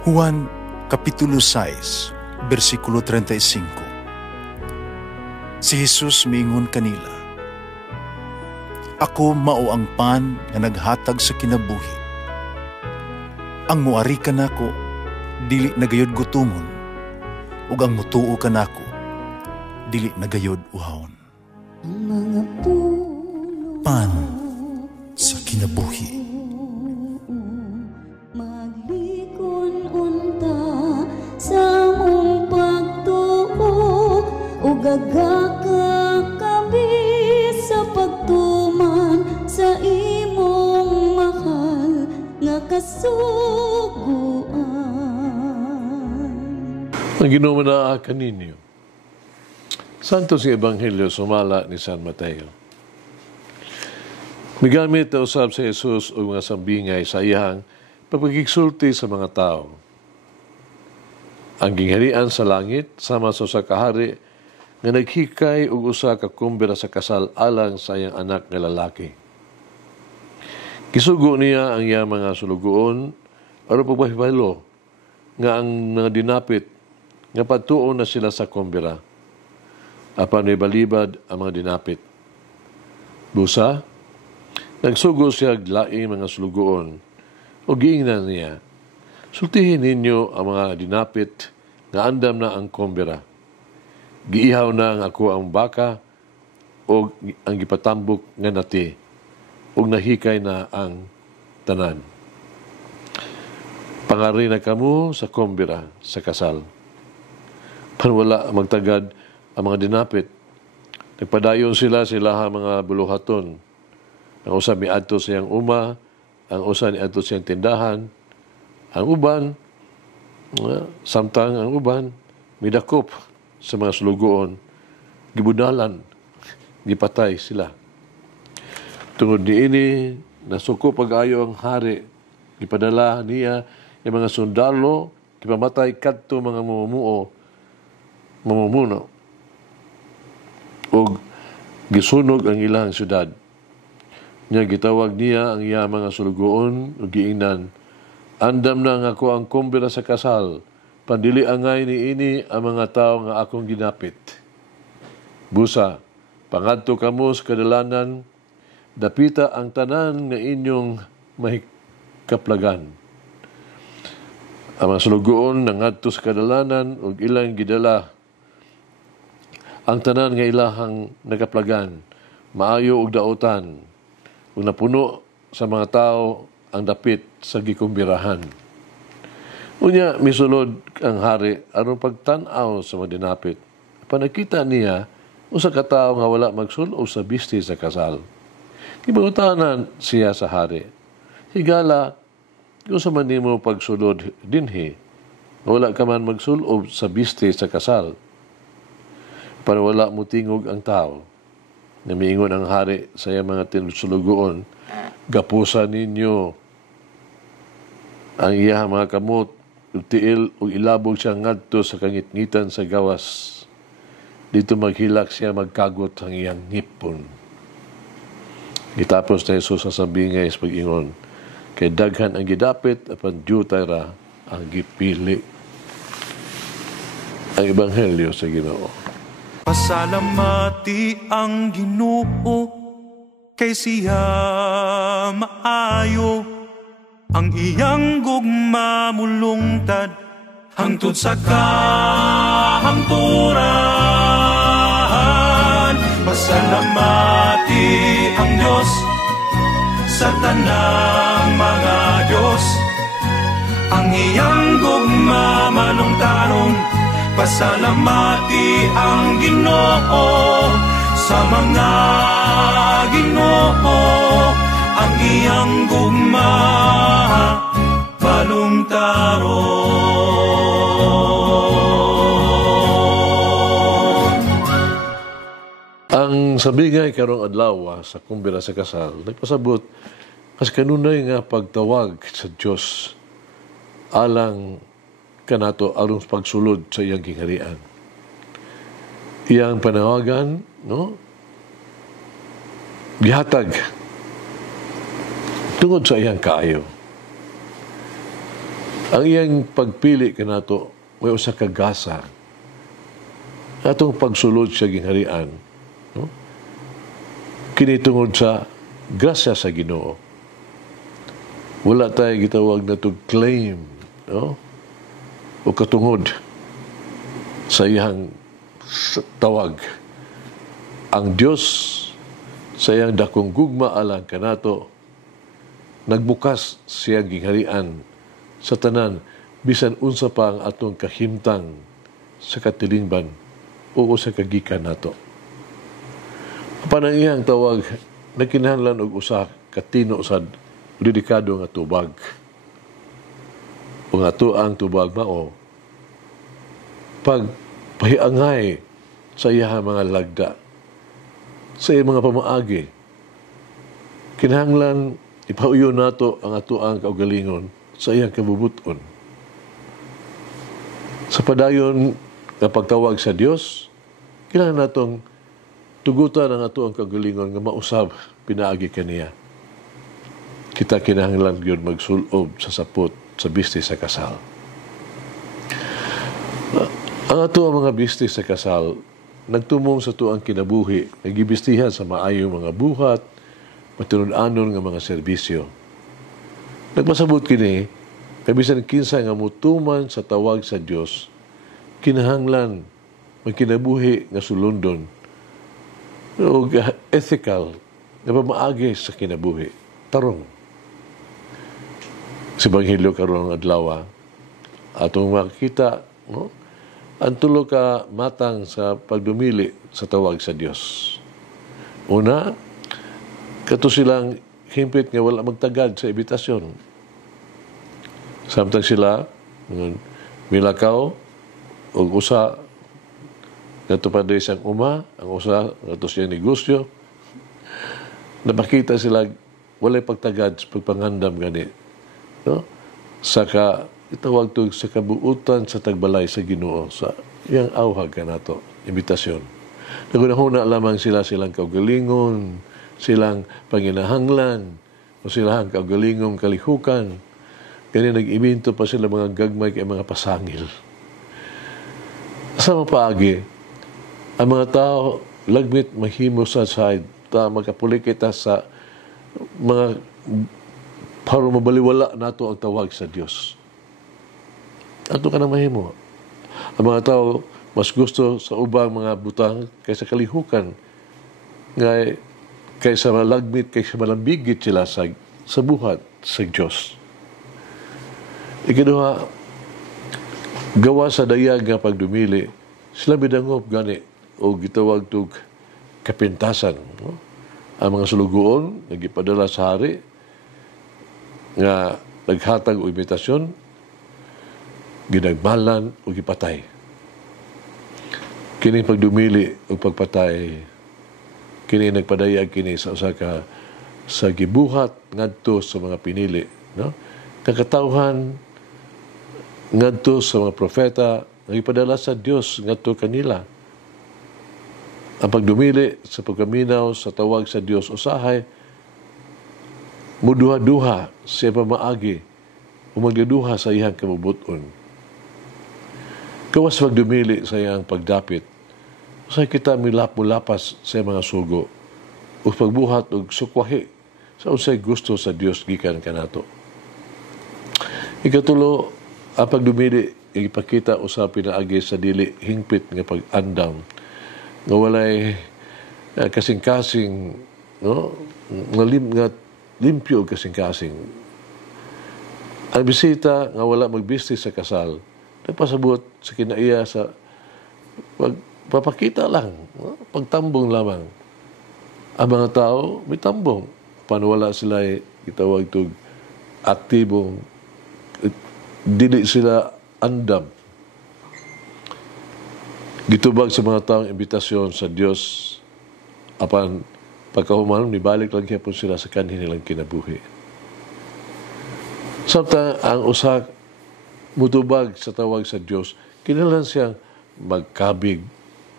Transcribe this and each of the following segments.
Juan Kapitulo 6, versikulo 35. Si Jesus miingon kanila, "Ako mao ang pan nga naghatag sa kinabuhi. Ang muari kanako dili nagayod gutomon, ug ang mutuo kanako dili nagayod uhawon." Pan sa kinabuhi. Gagakakabi sa pagtuman sa imong mahal nga kasuguan. Ang Ginoo na kaninyo. Santo si Ebanghelyo sumala ni San Mateo. Migamit na usab sa Jesus o mga sambingay sa iyang pagpagigsulti sa mga tao. Ang gingharian sa langit sama sa usa ka hari nga naghikay og usa ka kumbira sa kasal alang sa iyang anak nga lalaki. Gisugo niya ang iyang mga sulugoon aron pagpahibalo nga ang mga dinapit nga patuon na sila sa kumbira. Apan may balibad ang mga dinapit. Busa, nagsugo siya laing mga sulugoon o giingnan niya, "Sultihin ninyo ang mga dinapit nga andam na ang kumbira. Giihaw na ang ako ang baka o ang gipatambok nga nati o nahikay na ang tanan. Pangari na kamo sa kumbira sa kasal." Panwala magtagad ang mga dinapit. Nagpadayon sila mga buluhaton. Ang usa miadto sa iyang uma, ang usa niadto sa iyang tindahan, ang uban, samtang ang uban midakop sa mga sulugoon, gibudalan, gipatay sila. Tungod niini, nasuko pag-ayo ang hari, gipadala niya yung mga sundalo, gipamatay kadto mga mamumuno, o gisunog ang ilang syudad. Niya gitawag niya ang iya mga sulugoon, o giingnan, "Andam na nga ako ang kumbira sa kasal, pandili angay ni ini ang mga tao nga akong ginapit. Busa, pangadto kamo sa kadalanan, dapita ang tanan nga inyong mahikaplagan." Ang mga sulugoon nangadto sa kadalanan ug ilang gidala ang tanan nga ilahang nakaplagan, maayo og daotan, ug napuno sa mga tao ang dapit sa gikumbirahan. Unya, misulod ang hari aron pagtan-aw sa mga dinapit. Panakita niya, usa ka tawo nga wala magsulo sa bisti sa kasal. Gibangutanan siya sa hari, "Higala, usa man nimo pagsulod dinhi, wala ka man magsulo sa bisti sa kasal." Para wala mo tingog ang tao. Namiingon ang hari sa iyang mga tinusulugoon, "Gapusa ninyo ang iyang mga kamot, tiil o ilabog siya ngadto sa kangitngitan sa gawas. Dito maghilak siya magkagot ang iyang ngipon." Gitapos na Jesus sa sambingay sa pag-ingon, "Kay daghan ang gidapit apan diutay ra ang gipili." Ang Ebanghelyo sa Ginoo. Pasalamati ang Ginoo kay siya maayo, ang iyang gugma mulungtad hangtod sa kahangturan. Pasalamati ang Diyos sa tanang mga Diyos, ang iyang gugma malungtaron. Pasalamati ang Ginoo sa mga Ginoo, ang iyang gugma balungtaron. Ang sabingay karong adlaw sa kumbira sa kasal, nagpasabot kas kanunay nga pagtawag sa Dios alang kanato aron pagsulod sa iyang kingharian. Iyang panawagan, gihatag tungod sa iyang kaayo. Ang iyang pagpili kanato may usa ka gasa. Atong pagsulod sa gingharian, no? Kini tungod sa grasya sa Ginoo. Wala tayo gitawag na to claim, no? O katungod sa iyang tawag. Ang Dios sa iyang dakong gugma alang kanato nagbukas siyang gingharian sa tanan bisan unsa pa ang atong kahimtang sa katilingban o sa kagikan nato. Apan ang iyang tawag nagkinahanglan og usa ka tino sad dedikado nga tubag. Ug ato ang tubag mao pagpahiangay sa iyang mga lagda, sa iyang mga pamaagi. Kinahanglan ipauyon nato ang ato ang kaugalingon sa iyang kabubuton. Sa padayon nga pagtawag sa Dios, kinahanglan natong tugutan ang ato ang kaugalingon nga mausab pinaagi kaniya. Kita kinahanglan gyud magsulob sa sapot sa bisnis sa kasal. Ang ato ang mga bisnis sa kasal nagtumong sa tuang kinabuhi, nagibistihan sa maayong mga buhat, matinud-anon nga mga serbisyo. Nagpasabot kini, kabisan kinsa nga mutuman sa tawag sa Dios, kinahanglan magkinabuhi nga sulundon o ethical nga pamaagi sa kinabuhi. Tarong. Sa Ebanghelyo karon adlaw atong makita, no? Ang tulo ka matang sa pagdumili sa tawag sa Dios. Una, kato silang himpit nga wala magtagad sa imbitasyon. Samtang sila milakaw o usa natupad isang uma, ang usa nato siyang negosyo. Napakita sila walay pagtagad sa pagpangandam gani. No? Saka itawag to sa kabuutan sa tagbalay sa Ginoo sa iyang awhag kanato imbitasyon. Nagunahuna lamang silang kaugalingon, silang panginahanglan, o silang kaugalingong kalihukan. Kaya nag-iminto pa sila mga gagmay kay mga pasangil. Sa mapaagi, ang mga tao lagmit mahimo sa side ta magkapulikita sa mga para mabaliwala nato ang tawag sa Dios. Ato ka na mahimo. Ang mga tao mas gusto sa ubang mga butang kaysa kalihukan. Kaysa malagmit, kaysa malambigit sila sa buhat sa Diyos. Ikaduha, gawa sa dayag nga pagdumili, sila bidangop gani o gitawag tog kapintasan. No? Ang mga sulugoon, nagipadala sa hari, nga naghatag o imitasyon, ginagmalan o gipatay. Kini pagdumili o pagpatay, kini nagpadayag kini sa usa ka sa gibuhat ngadto sa mga pinili, no? Kakatawhan ngadto sa mga propeta nga ipadala sa Dios ngadto kanila. Ang pagdumili sa pagkaminaw sa tawag sa Dios usahay muduha-duha siya pamaagi o magduduha sa iyang kabubuton. Kawas magdumili sa iyang pagdapit, sa kita mulapas sa mga sugo, o pagbuhat o sukwahi sa unsay gusto sa Dios gikan kanato. Ikatulo, ang pagdumili, ipakita usa pinaagi sa dili hingpit nga pag-andam, nga walay kasing-kasing, no? nga limpyo kasing-kasing. Ang bisita nga wala magbistis sa kasal, nagpasabot sa kinaiya sa pagpapakita lang, no? Pagtambong lamang. Ang mga tao may tambong. Paano wala sila itawag itong aktibong, dili sila andam. Gitubag sa mga taong imbitasyon sa Dios, apan pagkahuman, nibalik lang po sila sa kanhin nilang kinabuhi. Samtang ang usak mutubag sa tawag sa Dios, kinahanglan siyang magkabig.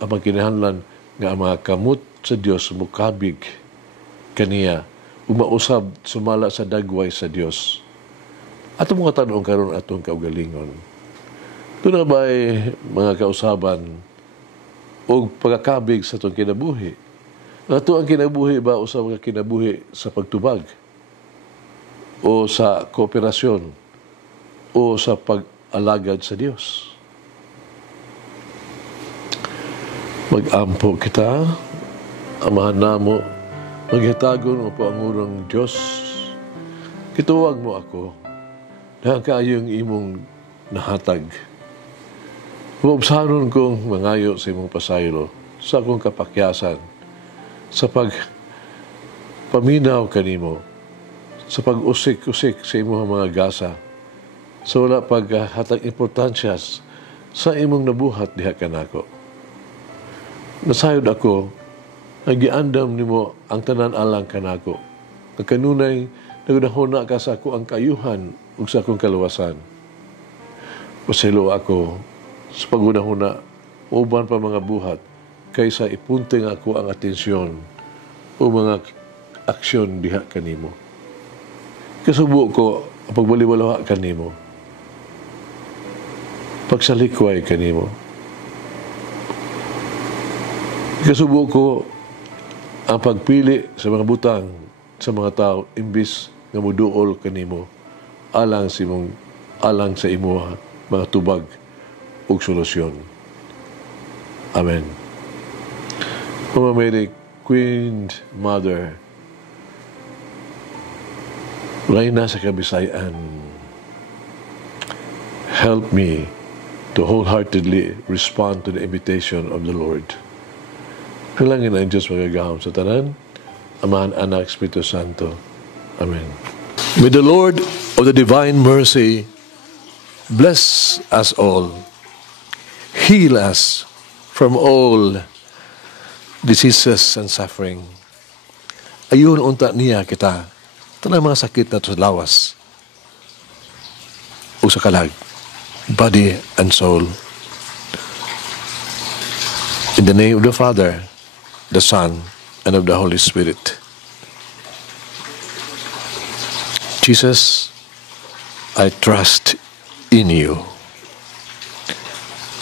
Ang kinahanglan nga ang mga kamot sa Dios mukabig kaniya, umausab sumala sa dagway sa Dios. Ato mga tanong karon atong kaugalingon. Ito na ba mga kausaban o pagkakabig sa itong kinabuhi? Ato ang kinabuhi ba o sa mga kinabuhi sa pagtubag? O sa kooperasyon? O sa pag-alagad sa Diyos? Mag-ampo kita, amahan namo, maghitagon mo po ang urang Diyos. Kituwag mo ako, na kayong imong nahatag. Maubsanon kong mangayo sa imong pasaylo, sa akong kapakyasan, sa pagpaminaw kanimo, sa pag-usik-usik sa imong mga gasa, sa wala paghatag importansya sa imong nabuhat diha kanako. Nasayod ako, nagiandam nimo ang tanan alang kanako. Kanunay nagdahona ka sa ako ang kayuhan ug sa akong kaluwasan. Pasaylo ako sa pagunahuna uban pa mga buhat kaysa ipunting ako ang atensyon o mga aksyon diha kanimo. Kasubo ko ang pagbaliwalawa kanimo. Pagsalikway kanimo. Kasubo ko ang pagpili sa mga butang sa mga tao imbis nga muduol kanimo alang sa imo mga tubag ug solusyon. Amen. Mama Mary, Queen Mother, Reyna sa Kabisayan, help me to wholeheartedly respond to the invitation of the Lord. Kailangan ang Diyos magagahom sa tanan, Amahan, Anak, Espiritu Santo. Amen. May the Lord of the divine mercy bless us all, heal us from all diseases and suffering. Ayun unta niya kita, tanang mga sakit na sa lawas o sa kalag, body and soul. In the name of the Father, the Son, and of the Holy Spirit. Jesus, I trust in you.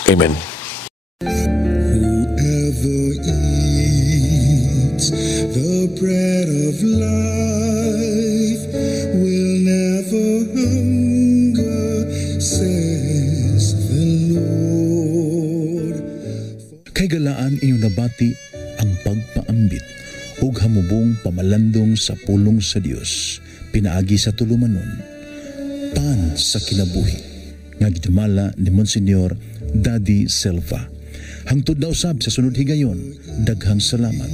Amen. Whoever eats the bread of life will never hunger, says the Lord. Kay galaan inyong nabati ang pagpaambit ug hamubong pamalandong sa pulong sa Dios pinaagi sa tulumanon pan sa kinabuhi nga gidumala ni Monsignor Daddy Silva. Hangtod na usab sa sunod higayon, daghang salamat.